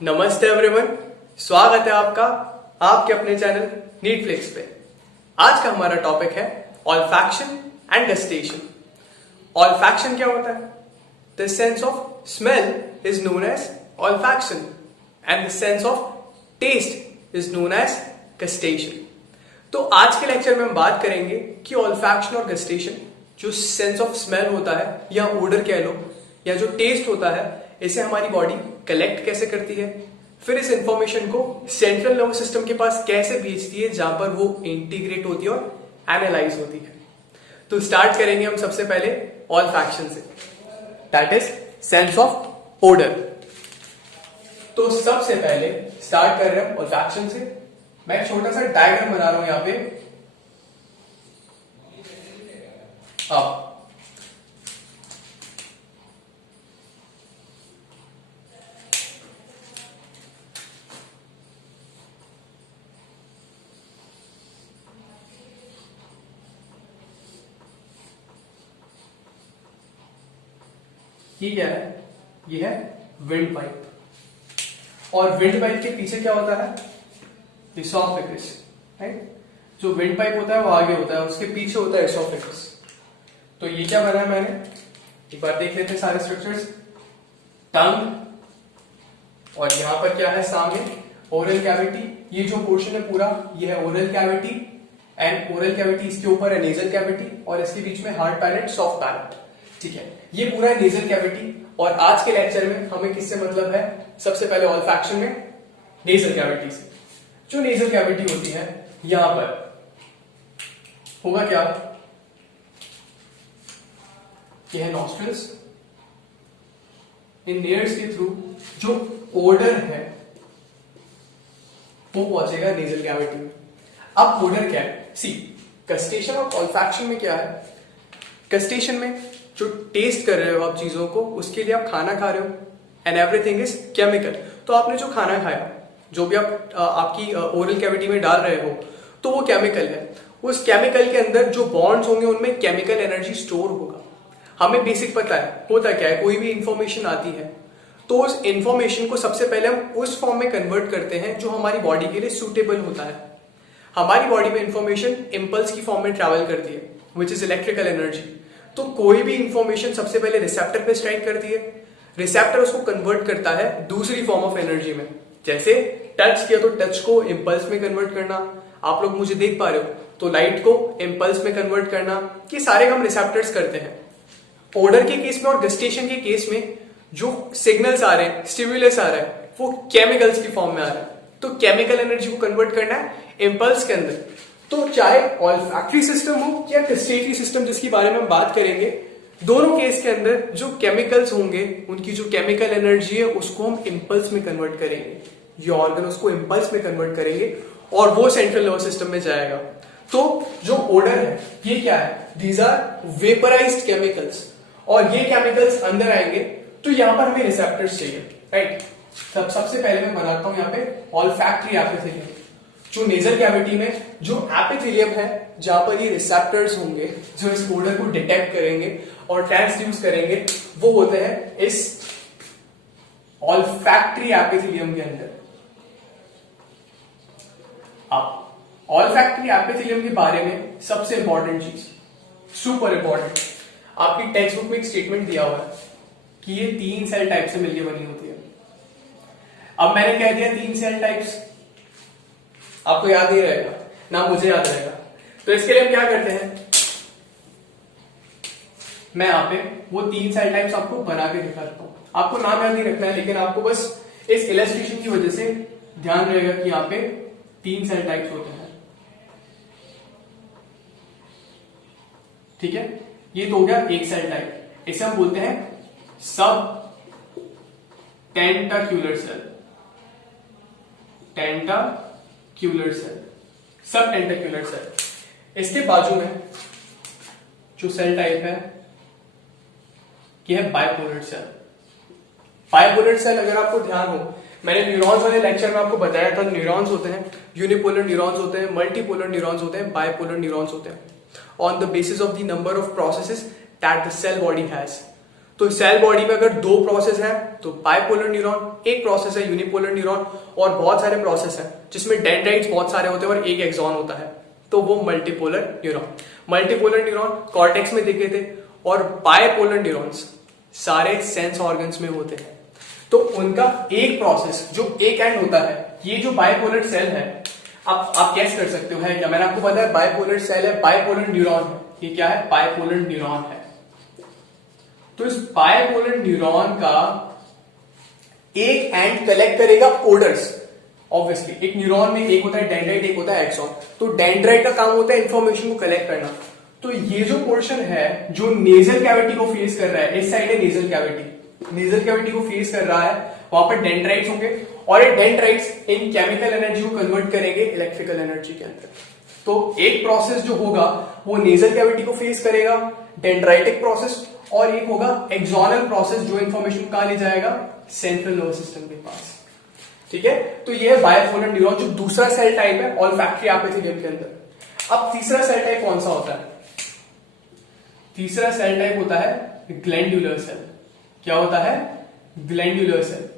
नमस्ते एवरीवन, स्वागत है आपका आपके अपने चैनल नीटफ्लिक्स पे। आज का हमारा टॉपिक है ऑल्फैक्शन एंड गस्टेशन। ऑल्फैक्शन क्या होता है? The sense of smell is known as olfaction and the sense of taste is known as gustation. तो आज के लेक्चर में हम बात करेंगे कि ऑल्फैक्शन और गस्टेशन, जो सेंस ऑफ स्मेल होता है या ओडर कह लो, या जो टेस्ट होता है, इसे हमारी बॉडी कलेक्ट कैसे करती है, फिर इस इंफॉर्मेशन को सेंट्रल नर्वस सिस्टम के पास कैसे भेजती है जहां पर वो इंटीग्रेट होती है और एनालाइज होती है। तो स्टार्ट करेंगे हम सबसे पहले ऑल्फैक्शन से, that is sense of odour. तो सबसे पहले स्टार्ट कर रहे हैं ऑल्फैक्शन से। मैं एक छोटा सा डायग्राम बना रहा हूं यहां पे। अब ये क्या है? ये है विंड पाइप, और विंड पाइप के पीछे क्या होता है? Oesophagus, right? जो विंड पाइप होता है वो आगे होता है, उसके पीछे होता है एसोफेगस। तो ये क्या बना है मैंने, एक बार देख लेते हैं सारे स्ट्रक्चर्स। टंग, और यहां पर क्या है सामने? Oral cavity. ये जो पोर्शन है पूरा, ये है oral cavity, and oral cavity इसके ऊपर है नेजल कैविटी, और इसके बीच में हार्ड पैलेट, सॉफ्ट पैलेट। ठीक है, ये पूरा है नेजल कैविटी। और आज के लेक्चर में हमें किससे मतलब है? सबसे पहले ऑल्फैक्शन में नेजल कैविटी से। जो नेजल कैविटी होती है, यहां पर होगा क्या? ये है नॉस्ट्रल्स। इन नेयर्स के थ्रू जो ओडर है वो पहुंचेगा नेजल कैविटी में। अब ओडर क्या है? सी, गस्टेशन और ऑल्फैक्शन में क्या है? गस्टेशन में जो टेस्ट कर रहे हो आप चीजों को, उसके लिए आप खाना खा रहे हो, एंड एवरीथिंग इज केमिकल। तो आपने जो खाना खाया, जो भी आप आपकी ओरल कैविटी में डाल रहे हो, तो वो केमिकल है। उस केमिकल के अंदर जो बॉन्ड्स होंगे उनमें केमिकल एनर्जी स्टोर होगा। हमें बेसिक पता है होता क्या है, कोई भी इंफॉर्मेशन आती है तो उस इंफॉर्मेशन को सबसे पहले हम उस फॉर्म में कन्वर्ट करते हैं जो हमारी बॉडी के लिए सूटेबल होता है। हमारी बॉडी में इंफॉर्मेशन इंपल्स की फॉर्म में ट्रैवल करती है, विच इज इलेक्ट्रिकल एनर्जी। तो कोई भी इंफॉर्मेशन सबसे पहले रिसेप्टर पे स्ट्राइक करती है, रिसेप्टर उसको कन्वर्ट करता है दूसरी फॉर्म ऑफ एनर्जी में। जैसे टच किया तो टच को इंपल्स में कन्वर्ट करना, आप लोग मुझे देख पा रहे हो, तो लाइट को इंपल्स में कन्वर्ट करना, ये सारे हम रिसेप्टर्स करते हैं। ओडर के केस में और गस्टेशन के केस में जो सिग्नल्स आ रहे हैं, स्टिमुलस आ रहा है, वो केमिकल्स की फॉर्म में आ रहा है। तो केमिकल एनर्जी को कन्वर्ट करना है इंपल्स के अंदर। तो चाहे ऑल्फैक्टरी सिस्टम हो या गस्टेटरी सिस्टम, जिसकी बारे में हम बात करेंगे, दोनों केस के अंदर जो केमिकल्स होंगे, उनकी जो केमिकल एनर्जी है उसको हम इंपल्स में कन्वर्ट करेंगे। ये ऑर्गन उसको इंपल्स में कन्वर्ट करेंगे और वो सेंट्रल नर्वस सिस्टम में जाएगा। तो जो ओडर है ये क्या है? दीज आर वेपराइज्ड केमिकल्स, और ये केमिकल्स अंदर आएंगे तो यहां पर हमें रिसेप्टर्स चाहिए, राइट? सबसे पहले मैं बनाता हूं यहां पे ऑल्फैक्टरी एपिथेलियम। जो नेजल कैविटी में जो एपिथेलियम है, जहां पर ये रिसेप्टर्स होंगे जो इस ओडर को डिटेक्ट करेंगे और ट्रांसड्यूस करेंगे, वो होते हैं इस ऑल्फैक्टरी एपिथेलियम के अंदर। अब ऑल्फैक्टरी एपिथेलियम के बारे में सबसे इंपॉर्टेंट चीज, सुपर इंपॉर्टेंट, आपकी टेक्स्ट बुक में एक स्टेटमेंट दिया हुआ है कि ये 3 सेल टाइप से मिलकर बनी होती है। अब मैंने कह दिया 3 सेल टाइप्स, आपको याद नहीं रहेगा ना, मुझे याद रहेगा। तो इसके लिए हम क्या करते हैं, मैं यहां पे वो 3 सेल टाइप्स आपको बना के दिखाता हूं। आपको नाम याद नहीं रखना है, लेकिन आपको बस इस इलस्ट्रेशन की वजह से ध्यान रहेगा कि यहां पे 3 सेल टाइप्स होते हैं। ठीक है, ये तो हो गया एक सेल टाइप, इसे हम बोलते हैं सब टेंटाक्यूलर सेल। टेंटाक्यूलर सेल, सब टेंटाक्यूलर सेल। इसके बाजू में जो सेल टाइप है ये है बाइपोलर सेल। बाइपोलर सेल, अगर आपको ध्यान हो, मैंने न्यूरॉन्स वाले लेक्चर में आपको बताया था, न्यूरॉन्स होते हैं, यूनिपोलर न्यूरॉन्स होते हैं, मल्टीपोलर न्यूरॉन्स होते हैं, बाइपोलर न्यूरॉन्स होते हैं, on the basis of the number of processes that the cell body has. तो सेल बॉडी में अगर दो प्रोसेस है तो बाइपोलर न्यूरॉन, एक प्रोसेस है यूनिपोलर न्यूरॉन, और बहुत सारे प्रोसेस है जिसमें डेंड्राइट्स बहुत सारे होते हैं और एक एक्सॉन होता है, तो वो multipolar neuron. Multipolar neuron cortex में दिखे थे, और बाइपोलर न्यूरॉन्स सारे सेंस ऑर्गन्स में होते हैं। तो उनका एक प्रोसेस जो एक एंड होता है, ये जो बाइपोलर सेल है, आप कैसे कर सकते हो है क्या? मैंने आपको बताया बाइपोलर सेल है, बाइपोलर न्यूरॉन है। ये क्या है? बाइपोलर न्यूरॉन है। तो इस बाइपोलर न्यूरॉन का एक एंड कलेक्ट करेगा ओडर्स। ऑब्वियसली एक न्यूरॉन में एक होता है डेंड्राइट, एक होता है एक्सॉन। तो डेंड्राइट का काम होता है इंफॉर्मेशन को कलेक्ट करना। तो ये जो पोर्शन है जो नेजल कैविटी को फेस कर रहा है, इस साइड है नेजल कैविटी, नेजल कैविटी को फेस कर रहा है, वहां पर डेंड्राइट्स होंगे, और ये डेंड्राइट्स इन केमिकल एनर्जी को कन्वर्ट करेंगे इलेक्ट्रिकल एनर्जी के अंदर। तो एक प्रोसेस जो होगा वो नेजल कैविटी को फेस करेगा, डेंड्राइटिक प्रोसेस, और एक होगा एक्सोनल प्रोसेस जो इंफॉर्मेशन कहां ले जाएगा? सेंट्रल नर्वस सिस्टम के पास। ठीक है, तो ये है बाइपोलर न्यूरॉन, जो दूसरा सेल टाइप है ऑल्फैक्टरी एपिथेलियम के अंदर। अब तीसरा सेल टाइप कौन सा होता है? तीसरा सेल टाइप होता है ग्लैंडुलर सेल। क्या होता है? Glandular cell.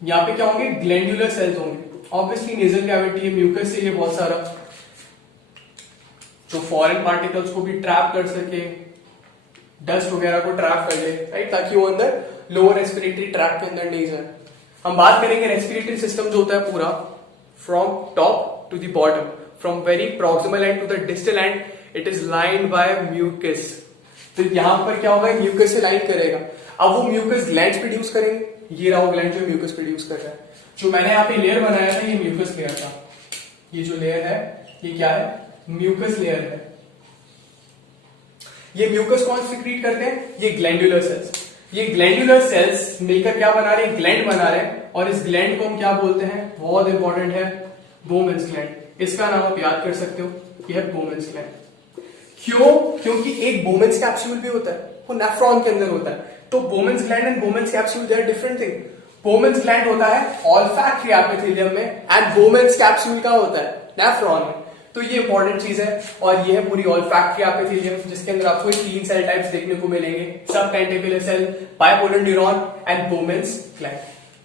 यहां पे क्या होंगे? ग्लैंडुलर सेल्स होंगे। ऑब्वियसली नेजल कैविटी है, म्यूकस से ये बहुत सारा जो फॉरेन पार्टिकल्स को भी ट्रैप कर सके, डस्ट वगैरह को ट्रैप कर ले, राइट, ताकि वो अंदर लोअर रेस्पिरेटरी ट्रैक्ट के अंदर नहीं जाए। हम बात करेंगे रेस्पिरेटरी सिस्टम जो होता है पूरा, from top to the bottom, from very proximal end to the distal end, it is lined by mucus. तो यहां पर क्या होगा? म्यूकस से लाइन करेगा। अब वो म्यूकस ग्लैंड्स प्रोड्यूस करेंगे। ये रहा वो ग्लैंड जो म्यूकस प्रोड्यूस कर रहा है। जो मैंने यहाँ पे लेयर बनाया था ये म्यूकस लेयर था। ये जो लेयर है ये क्या है? म्यूकस लेयर है। ये म्यूकस कौन सिक्रीट करते हैं? ये ग्लैंडुलर सेल्स। ये ग्लैंडुलर सेल्स मिलकर क्या बना रहे हैं? ग्लैंड बना रहे हैं, और इस ग्लैंड को हम क्या बोलते हैं? बहुत इंपॉर्टेंट है, बोमेन्स ग्लैंड। इसका नाम आप याद कर सकते हो, यह है बोमेन्स ग्लैंड। क्यों? क्योंकि एक बोमेन्स कैप्सूल भी होता है, वो नेफ्रॉन के अंदर होता है। तो Bowman's gland and Bowman's capsule they are different thing. Bowman's gland होता है ऑल्फैक्टरी एपिथेलियम में, एंड बोमेन्स कैप्सूल का होता है नेफ्रॉन में। तो ये इंपॉर्टेंट चीज है, और ये है पूरी ऑल्फैक्टरी एपिथेलियम, जिसके अंदर आपको तीन सेल टाइप्स देखने को मिलेंगे, सब tentacular cell, bipolar neuron and Bowman's gland.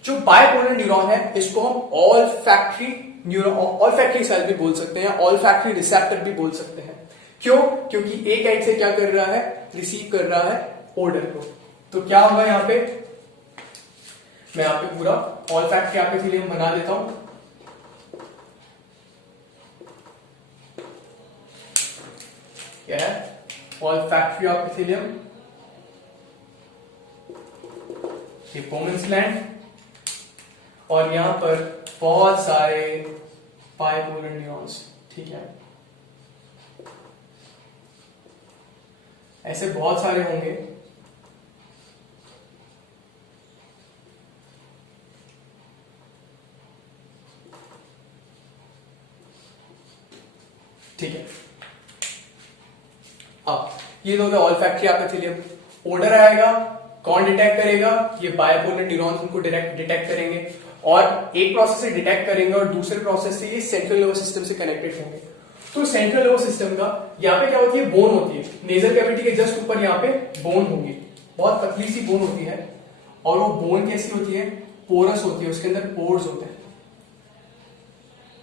जो बाइपोलर न्यूरॉन है इसको हम ऑल्फैक्टरी न्यूरॉन, ऑल्फैक्टरी सेल भी बोल सकते हैं, ऑल्फैक्टरी रिसेप्टर भी बोल सकते हैं। क्यों? क्योंकि एक एंड से क्या कर रहा है? रिसीव कर रहा है ओडर को। तो क्या होगा यहां पे? मैं यहां पे पूरा ऑल्फैक्टरी एपिथेलियम बना देता हूं। क्या है? ऑल्फैक्टरी एपिथेलियम, ये बोमेन्स ग्लैंड, और यहां पर बहुत सारे बाइपोलर न्यूरॉन्स। ठीक है, ऐसे बहुत सारे होंगे। ठीक है, अब ये तो ऑल्फैक्टरी एपिथेलियम। ओडर आएगा, कौन डिटेक्ट करेगा? ये बाइपोलर न्यूरॉन्स उनको डायरेक्ट डिटेक्ट करेंगे, और एक प्रोसेस से डिटेक्ट करेंगे और दूसरे प्रोसेस से ये सेंट्रल नर्वस सिस्टम से कनेक्टेड होंगे। तो सेंट्रल नर्वस सिस्टम का यहाँ पे क्या होती है? बोन होती है। नेजल कैविटी के जस्ट ऊपर यहाँ पे बोन होगी, बहुत पतली सी बोन होती है, और वो बोन कैसी होती है? पोरस होती है, उसके अंदर पोर्स होते हैं।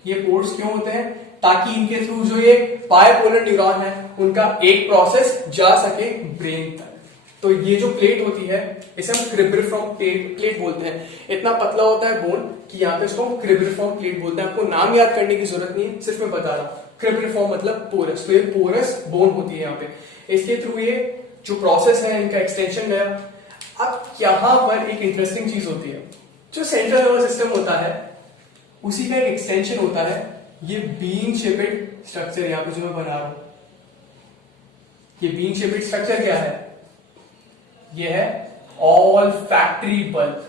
ये पोर्स क्यों होते हैं? ताकि इनके थ्रू जो ये बाइपोलर न्यूरॉन है उनका एक प्रोसेस जा सके ब्रेन तक। तो ये जो प्लेट होती है इसे हम क्रिब्रिफॉर्म प्लेट बोलते हैं। इतना पतला होता है बोन कि यहाँ पे इसको हम क्रिब्रिफॉर्म प्लेट बोलते हैं। आपको नाम याद करने की जरूरत नहीं है, सिर्फ मैं बता रहा हूं। क्रिब्रिफॉर्म मतलब पोरस, तो ये पोरस बोन होती है यहाँ पे। इसके थ्रू ये जो प्रोसेस है इनका एक्सटेंशन गया। अब यहां पर एक इंटरेस्टिंग चीज होती है, जो सेंट्रल नर्वस सिस्टम होता है उसी का एक एक्सटेंशन होता है ये बीन शेपेड स्ट्रक्चर, यहाँ पे जो मैं बना रहा हूं। ये बीन शेपेड स्ट्रक्चर क्या है? ये है ऑल्फैक्टरी बल्ब।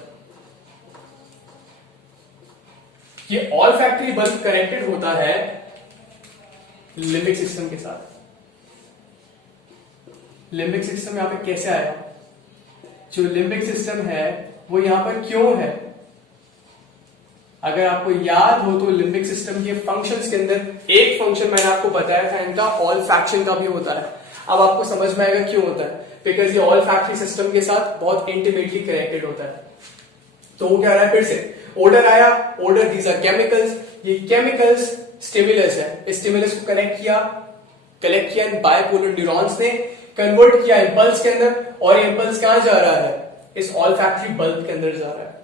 ये ऑल्फैक्टरी बल्ब कनेक्टेड होता है लिम्बिक सिस्टम के साथ। लिम्बिक सिस्टम यहां पे कैसे आया? जो लिम्बिक सिस्टम है वो यहां पर क्यों है? अगर आपको याद हो तो लिम्बिक सिस्टम के फंक्शंस के अंदर एक फंक्शन मैंने आपको बताया था इनका ऑल्फैक्शन का भी होता है। अब आपको समझ में आएगा क्यों होता है, बिकॉज ये ऑल फैक्टरी सिस्टम के साथ बहुत इंटीमेटली कनेक्टेड होता है। तो वो क्या रहा है, फिर से ओडर आया, ओडर दीज आर केमिकल्स, ये केमिकल्स स्टिमुलस है, इस स्टिमुलस को कलेक्ट किया इन बायपोलर न्यूरॉन्स ने, कन्वर्ट किया इंपल्स के अंदर, और इंपल्स कहां जा रहा है, इस ऑल फैक्टरी बल्ब के अंदर जा रहा है।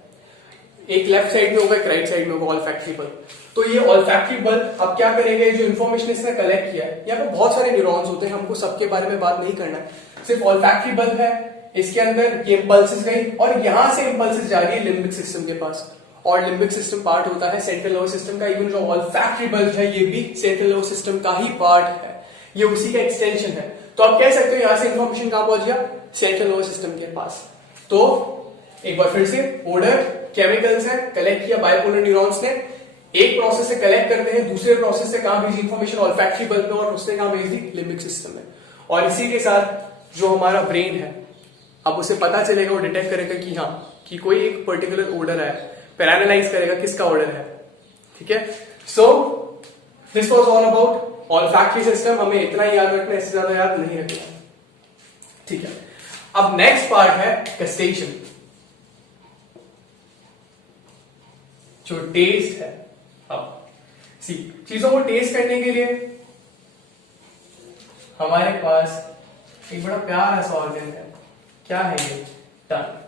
एक लेफ्ट साइड में होगा, एक राइट साइड में होगा ऑल फैक्टरी बल्ब। तो ये ऑल फैक्टरी बल्ब अब क्या करेंगे, जो इन्फॉर्मेशन इसने कलेक्ट किया है, यहाँ पे बहुत सारे न्यूरॉन्स होते हैं, हमको सबके बारे में बात नहीं करना है, सिर्फ ऑल फैक्टरी बल्ब है, इसके अंदर ये इंपल्सेस गई और यहां से इंपल्सेस जा रही है लिम्बिक सिस्टम के पास, और लिम्बिक सिस्टम पार्ट होता है सेंट्रल नर्वस सिस्टम का। इवन जो ऑल फैक्टरी बल्ब है ये भी सेंट्रल नर्वस सिस्टम का ही पार्ट है, ये उसी का एक्सटेंशन है। तो आप कह सकते हो यहां से इंफॉर्मेशन कहां पहुंच गया, सेंट्रल नर्वस सिस्टम के पास। तो एक बार फिर से, ओडर केमिकल्स है, कलेक्ट किया बायपोलर न्यूरॉन्स ने, एक प्रोसेस से कलेक्ट करते हैं, दूसरे प्रोसेस से कहां भेजी इंफॉर्मेशन, ऑल फैक्टरी बल्ब में, और उसने कहां भेज दी, लिम्बिक सिस्टम में। और इसी के साथ जो हमारा ब्रेन है, अब उसे पता चलेगा, वो डिटेक्ट करेगा कि हाँ कि कोई एक पर्टिकुलर ऑर्डर है, फिर एनालाइज करेगा किसका ऑर्डर है। ठीक है, so this was all about all factory system. हमें इतना याद रखना है, इससे ज्यादा याद नहीं रखना। ठीक है, अब नेक्स्ट पार्ट है गस्टेशन, जो टेस्ट है। अब सी चीजों को टेस्ट करने के लिए हमारे पास एक बड़ा प्यारा सा ऑर्गन है, क्या है ये, टंग।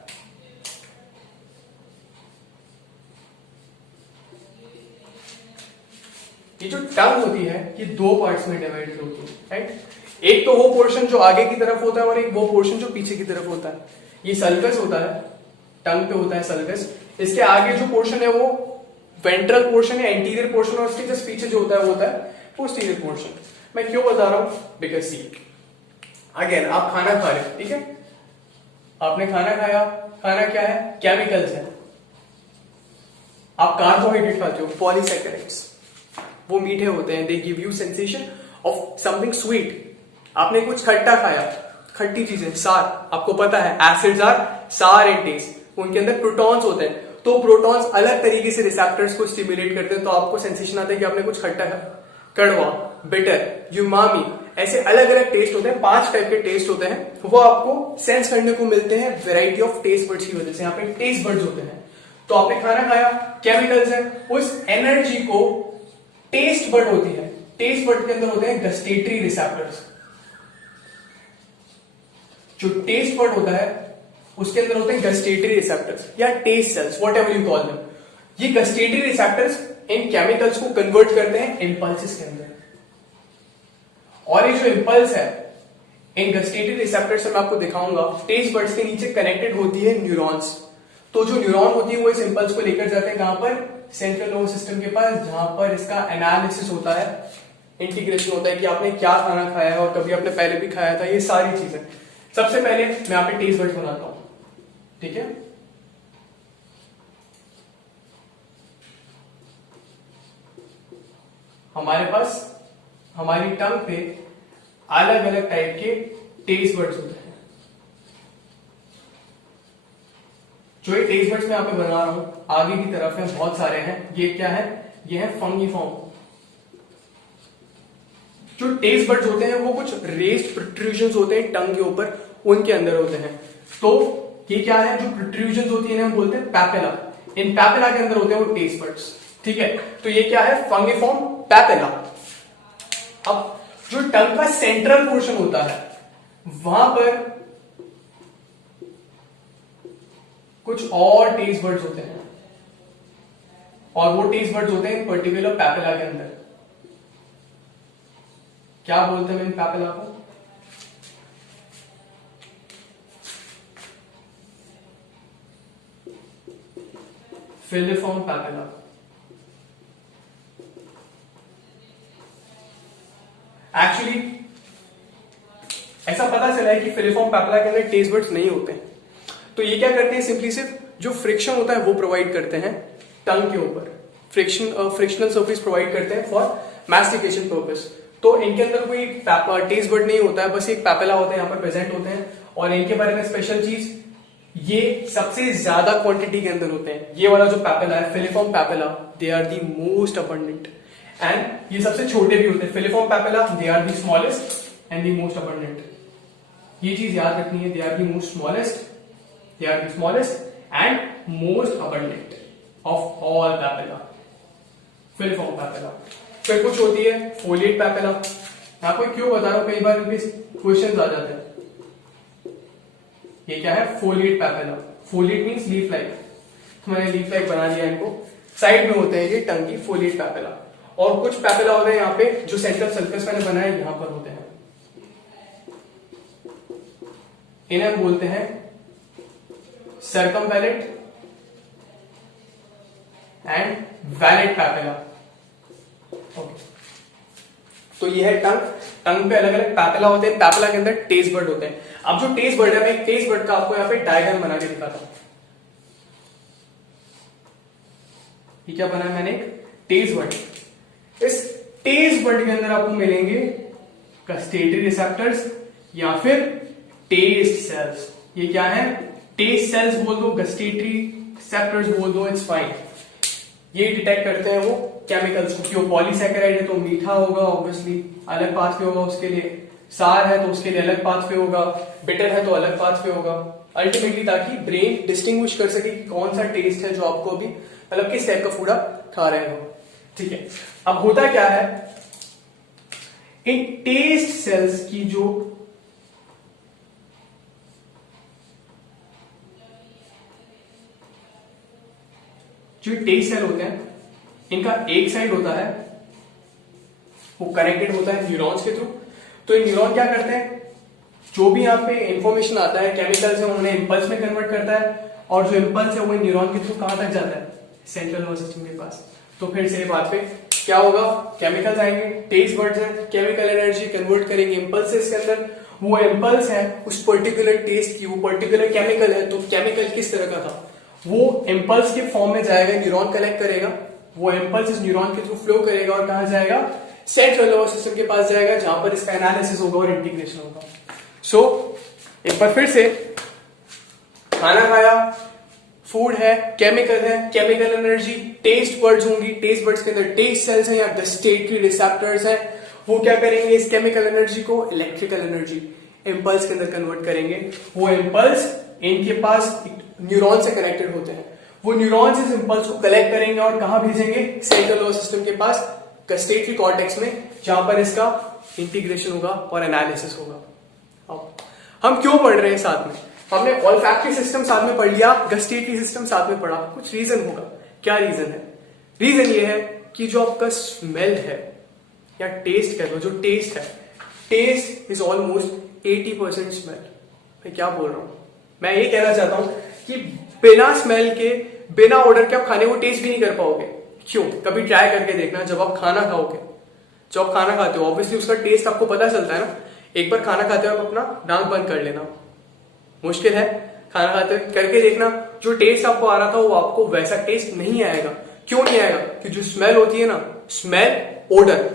ये जो टंग होती है ये दो पार्ट्स में डिवाइडेड होती है, राइट। एक तो वो पोर्शन जो आगे की तरफ होता है और एक वो पोर्शन जो पीछे की तरफ होता है। ये सल्कस होता है, टंग पे होता है सल्कस। इसके आगे जो पोर्शन है वो वेंट्रल पोर्शन है, एंटीरियर पोर्शन, और उसके जस्ट पीछे जो होता है वो होता है पोस्टीरियर पोर्शन। मैं क्यों बता रहा हूं, बिकॉज सी अगेन आप खाना खा रहे हो, ठीक है, आपने खाना खाया, खाना क्या है, केमिकल्स है। आप कार्बोहाइड्रेट खाते हो, पॉलीसैकेराइड्स, वो मीठे होते हैं, they give you sensation of something sweet. आपने कुछ खट्टा खाया, खट्टी चीजें, सार, आपको पता है एसिड्स आर सार इन टेस्ट, उनके अंदर प्रोटॉन्स होते हैं, तो प्रोटॉन्स अलग तरीके से रिसेप्टर्स को स्टिमुलेट करते हैं, तो आपको सेंसेशन आता है कि आपने कुछ खट्टा है, कड़वा, बिटर, यूमामी, ऐसे अलग अलग टेस्ट होते हैं, 5 टाइप के टेस्ट होते हैं, वो आपको सेंस करने को मिलते हैं वैरायटी ऑफ टेस्ट बर्ड्स की वजह से। यहाँ पे टेस्ट बर्ड्स होते हैं, तो आपने खाना खाया, केमिकल्स है, उस एनर्जी को टेस्ट बर्ड होती है, टेस्ट बर्ड के अंदर होते हैं गस्टेटरी रिसेप्टर्स। जो टेस्ट बर्ड होता है उसके अंदर होते हैं गस्टेटरी रिसेप्टर्स या taste cells, whatever you call them. ये गस्टेटरी रिसेप्टर्स इन केमिकल्स को कन्वर्ट करते हैं इंपल्सेस के अंदर, और ये जो इंपल्स है इन गस्टेटरी रिसेप्टर्स से मैं आपको दिखाऊंगा, टेस्ट बर्ड्स के नीचे कनेक्टेड होती है न्यूरॉन्स। तो जो न्यूरॉन होती है वो इस इंपल्स को लेकर जाते हैं कहां पर, सेंट्रल नर्वस सिस्टम के पास, जहां पर इसका एनालिसिस होता है, इंटीग्रेशन होता है कि आपने क्या खाना खाया है और कभी आपने पहले भी खाया था, ये सारी चीजें। सबसे पहले मैं यहाँ पे टेस्ट बर्ड्स बनाता हूं, ठीक है। हमारे पास हमारी टंग पे अलग अलग टाइप के टेस्ट बर्ड्स होते हैं। जो ये टेस्ट बर्ड्स मैं यहाँ पे बना रहा हूं, आगे की तरफ है, बहुत सारे हैं। ये क्या है, ये है फंगीफॉर्म। जो टेस्ट बर्ड्स होते हैं वो कुछ रेस्ड प्रोट्रूजन्स होते हैं टंग के ऊपर, उनके अंदर होते हैं। तो ये क्या है, जो प्रोट्रूजन्स होती है हम बोलते हैं पैपेला। इन पैपेला के अंदर होते हैं वो टेस्ट बर्ड्स, ठीक है। तो ये क्या है, फंगीफॉर्म पैपेला। अब जो टंग का सेंट्रल पोर्शन होता है वहां पर कुछ और टेस्ट बर्ड्स होते हैं, और वो टेस्ट बर्ड्स होते हैं पर्टिकुलर पैपेला के अंदर। क्या बोलते हैं इन पैपेला को, फिलिफॉर्म पैपेला। एक्चुअली ऐसा पता चला है कि फिलिफॉर्म पैपेला के अंदर टेस्ट बर्ड्स नहीं होते हैं। तो ये क्या करते हैं, सिंपली सिर्फ जो फ्रिक्शन होता है वो प्रोवाइड करते हैं टंग के ऊपर, फ्रिक्शनल सरफेस प्रोवाइड करते हैं फॉर मैस्टिकेशन पर्पस। तो इनके अंदर कोई टेस्ट बर्ड नहीं होता है, बस एक पैपेला होता है यहाँ पर प्रेजेंट होते हैं। और इनके बारे में स्पेशल चीज, ये सबसे ज्यादा क्वांटिटी के अंदर होते हैं। ये वाला जो पैपेला है, filiform papilla, they are the most abundant, and ये सबसे छोटे भी होते हैं। Filiform papilla they are the smallest, and the most abundant. ये चीज याद रखनी है, they are the most smallest, they are the smallest and most abundant of all papilla, filiform papilla. फिर कुछ होती है फोलिएट पैपेला। मैं आपको क्यों बता रहा हूं, कई बार इनके क्वेश्चन आ जाते हैं। ये क्या है? Foliate papilla. Foliate means leaf like, तो मैंने लीफ लाइक बना दिया इनको। साइड में होते हैं ये टंग की फोलिएट पैपेला। और कुछ पैपेला होते हैं यहाँ पे जो सेंट्रल सर्कस मैंने बनाया यहां पर होते हैं, इन्हें हम बोलते हैं सर्कमवैलेंट एंड वैलेंट पैपेला। ओके, तो ये है टंग। टंग पे अलग अलग पैपेला होते हैं। पैपेला के अंदर टेस्ट बर्ड होते हैं। अब जो टेस्ट बर्ड है, मैं एक टेस्ट बर्ड का आपको यहां पे डायग्राम बना के दिखाता हूं। ये क्या बना है मैंने? एक टेस्ट बर्ड। इस टेस्ट बर्ड के अंदर आपको मिलेंगे गस्टेटरी रिसेप्टर्स या फिर टेस्ट सेल्स। ये क्या है? टेस्ट सेल्स बोल दो, गस्टेटरी रिसेप्टर्स बोल दो, इट्स फाइन। ये डिटेक्ट करते हैं वो केमिकल्स को, कि वो पॉलीसैकेराइड है तो मीठा होगा, ऑब्वियसली अलग पाथवे होगा उसके लिए। सार है तो उसके लिए अलग पाथवे होगा। बिटर है तो अलग पाथवे होगा। अल्टीमेटली ताकि ब्रेन डिस्टिंग्विश कर सके कि कौन सा टेस्ट है जो आपको अभी, मतलब किस टाइप का फूड आप खा रहे हो। ठीक है, अब होता क्या है, इन टेस्ट सेल्स की जो टेस्ट सेल होते हैं, इनका एक साइड होता है वो कनेक्टेड होता है न्यूरॉन्स के थ्रू। तो ये न्यूरॉन क्या करते हैं, जो भी यहाँ पे इंफॉर्मेशन आता है, केमिकल्स है, उन्हें इंपल्स में कन्वर्ट करता है। और जो इंपल्स है वो न्यूरॉन के थ्रू कहां तक जाता है? सेंट्रल नर्वस सिस्टम के पास। तो फिर से बात पे क्या होगा, केमिकल्स आएंगे, टेस्ट बर्ड्स हैं, केमिकल एनर्जी कन्वर्ट करेंगे इंपल्सेस के अंदर। वो इंपल्स है उस पर्टिकुलर टेस्ट की, वो पर्टिकुलर केमिकल है, तो केमिकल किस तरह का था, वो इंपल्स के फॉर्म में जाएगा, न्यूरॉन कलेक्ट करेगा, वो इंपल्स इस न्यूरॉन के थ्रू फ्लो करेगा और कहां जाएगा? सेंट्रल नर्वस सिस्टम के पास जाएगा, जहां पर इसका एनालिसिस होगा और इंटीग्रेशन होगा। सो एक बार फिर से, खाना खाया, फूड है, केमिकल है, केमिकल एनर्जी, टेस्ट बर्ड्स होंगी, टेस्ट बर्ड्स के अंदर टेस्ट सेल्स हैं या गस्टेटरी रिसेप्टर्स हैं, वो क्या करेंगे, इस केमिकल एनर्जी को इलेक्ट्रिकल एनर्जी, इंपल्स के अंदर कन्वर्ट करेंगे। वो इंपल्स इनके पास न्यूरॉन से कनेक्टेड होते हैं, वो न्यूरॉन्स इस इंपल्स को कलेक्ट करेंगे और कहां भेजेंगे? सेंट्रल नर्वस सिस्टम के पास, गस्टेटरी कॉर्टेक्स में, जहां पर इसका इंटीग्रेशन होगा और एनालिसिस होगा। अब हम क्यों पढ़ रहे हैं साथ में? हमने ऑल्फैक्टरी सिस्टम साथ में पढ़ लिया, गस्टेटरी सिस्टम साथ में पढ़ा, कुछ रीजन होगा। क्या रीजन है? रीजन ये है कि जो आपका स्मेल है या टेस्ट कह लो, जो टेस्ट है, टेस्ट इज ऑलमोस्ट 80% स्मेल। मैं क्या बोल रहा हूं, मैं ये कहना चाहता हूं कि बिना स्मेल के, बिना ऑर्डर के आप खाने को टेस्ट भी नहीं कर पाओगे। क्यों? कभी ट्राई करके देखना, जब आप खाना खाओगे, जब आप खाना खाते हो, ऑब्वियसली उसका टेस्ट आपको पता चलता है ना। एक बार खाना खाते हो आप अपना नाक बंद कर लेना, मुश्किल है, खाना खाते हुए करके देखना, जो टेस्ट आपको आ रहा था वो आपको वैसा टेस्ट नहीं आएगा। क्यों नहीं आएगा? कि जो स्मेल होती है ना, स्मेल, ओडर,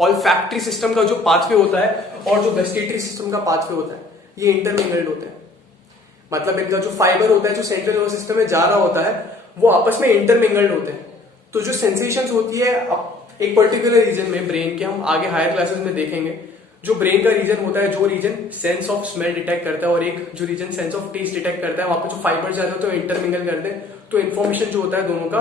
ऑल्फैक्टरी सिस्टम का जो पाथवे होता है और जो गस्टेटरी सिस्टम का पाथवे होता है, ये इंटरमिंगल्ड होते हैं। मतलब इनका जो फाइबर होता है, जो सेंट्रल नर्वस सिस्टम में जा रहा होता है, वो आपस में इंटरमिंगल्ड होते हैं। तो जो सेंसेशंस होती है एक पर्टिकुलर रीजन में ब्रेन के, हम आगे हायर क्लासेस में देखेंगे, जो ब्रेन का रीजन होता है, जो region sense of smell detect करता है और एक जो region sense of taste detect करता है, वहां पे जो फाइबर्स जाते हैं तो इंटरमिंगल करते हैं। तो इन्फॉर्मेशन जो होता है दोनों का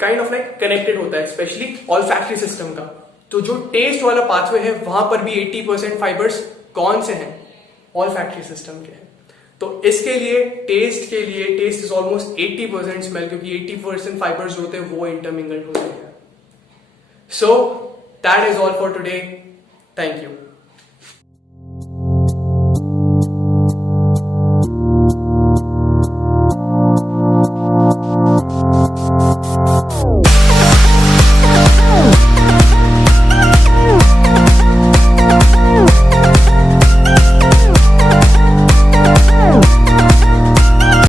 काइंड ऑफ लाइक कनेक्टेड होता है, स्पेशली ऑल्फैक्टरी सिस्टम का। तो जो टेस्ट वाला पाथवे है, वहां पर भी 80% फाइबर्स कौन से हैं? ऑल्फैक्टरी सिस्टम के हैं। तो इसके लिए, टेस्ट के लिए, टेस्ट इज ऑलमोस्ट 80% स्मेल, क्योंकि 80% फाइबर्स जो होते हैं वो इंटरमिंगल्ड होते हैं। So that is all for today. Thank you.